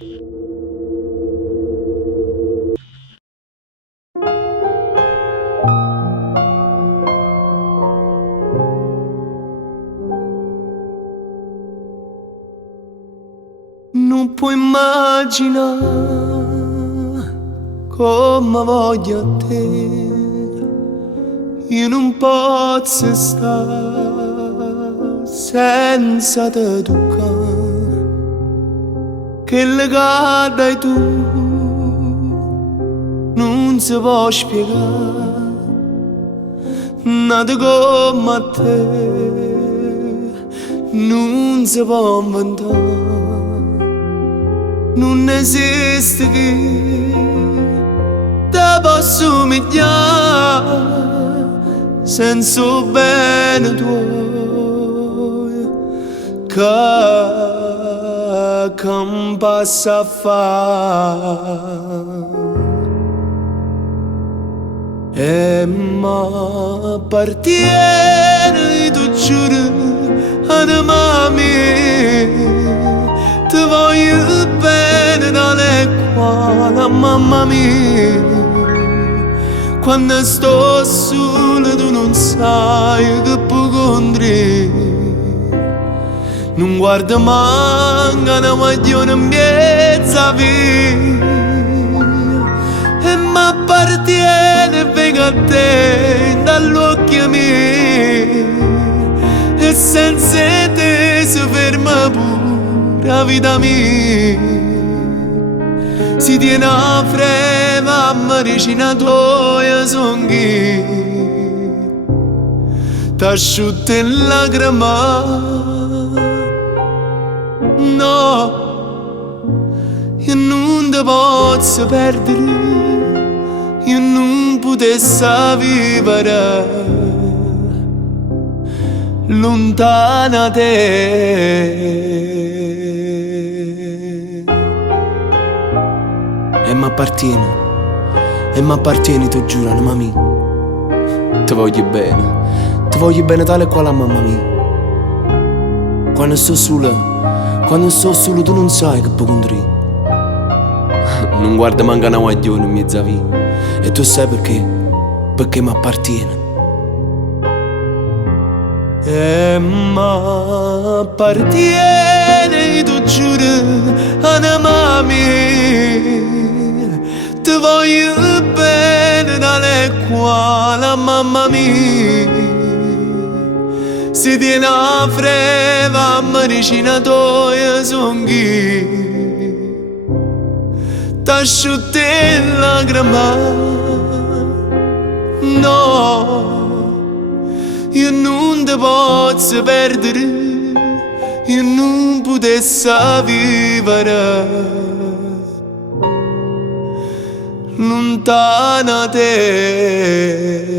Non puoi immaginare come voglio a te. Io non posso stare senza te toccare. Che legata hai tu non si può spiegare. Nata come a te non si può inventare. Non esiste chi te possa umiliare senza il bene tuo che mi passa a fare. E m'appartiene, tu giuro, anima mia. Ti voglio bene dalle quali, mamma mia. Quando sto solo tu non sai che puoi contare. Non guarda manca una maglione in mezza via. E m'appartiene, vengo a te dall'occhio mio. E senza te si ferma pure la vita mia. Si tiene a freva, ma vicino a tua son chi t'asciutta in lacrima. No, io non ti posso perdere, io non potessi vivere lontana da te. E m'appartieni, tu giuro, mamma mia. Ti voglio bene tale e quale a mamma mia. Quando sto solo tu non sai che puoi contare. Non guarda manca una guaglione in mezza via. E tu sai perché? Perché m'appartiene. E m'appartiene, tu giuro, anima mia. Ti voglio bene dalle quali, mamma mia. Si tiene a freva, ma vicino a tua son chi t'asciutta in lacrima. No, io non ti posso perdere, io non potessi vivere lontana da te.